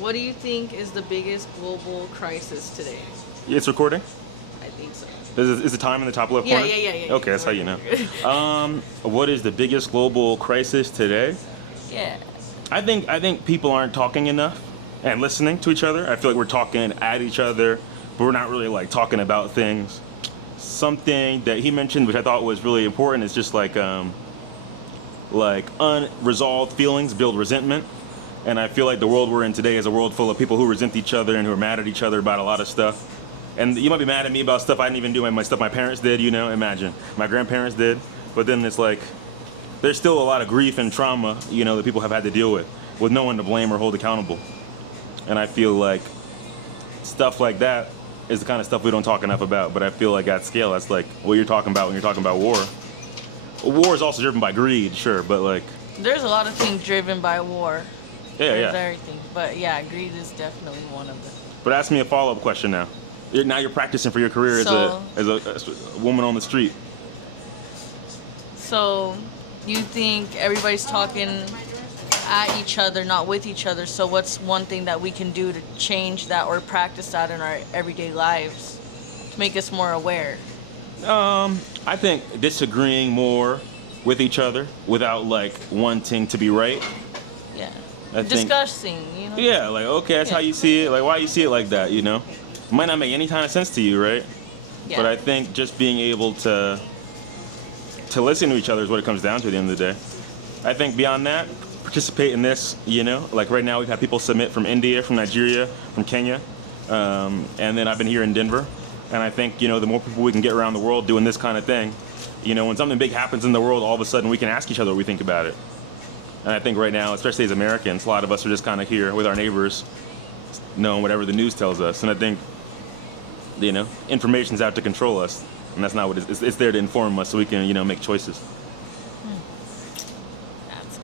What do you think is the biggest global crisis today? It's recording. I think so. Is the time in the top left Yeah, corner? yeah. Okay, that's how you know. What is the biggest global crisis today? Yeah. I think people aren't talking enough and listening to each other. I feel like we're talking at each other, but we're not really like talking about things. Something that he mentioned, which I thought was really important, is just like unresolved feelings build resentment. And I feel like the world we're in today is a world full of people who resent each other and who are mad at each other about a lot of stuff. And you might be mad at me about stuff I didn't even do, my stuff my parents did, imagine. My grandparents did. But then it's like, there's still a lot of grief and trauma, that people have had to deal with no one to blame or hold accountable. And I feel like stuff like that is the kind of stuff we don't talk enough about. But I feel like at scale, that's like what you're talking about when you're talking about war. War is also driven by greed, sure, but like, There's a lot of things driven by war. yeah, There's yeah. everything. But yeah, greed is definitely one of them. But ask me a follow-up question now. Now you're practicing for your career So- as a woman on the street. So, you think everybody's talking at each other, not with each other. So, what's one thing that we can do to change that or practice that in our everyday lives to make us more aware? I think disagreeing more with each other without like wanting to be right. Yeah. I think- Discussing, Yeah, like okay, that's Yeah. how you see it. Like why you see it like that, It might not make any kind of sense to you, right? Yeah. But I think just being able to listen to each other is what it comes down to at the end of the day. I think beyond that, participate in this, like right now we've had people submit from India, from Nigeria, from Kenya, and then I've been here in Denver. And I think, the more people we can get around the world doing this kind of thing, when something big happens in the world, all of a sudden we can ask each other what we think about it. And I think right now, especially as Americans, a lot of us are just kind of here with our neighbors, knowing whatever the news tells us. And I think, information's out to control us. And that's not what it's there to inform us so we can, make choices.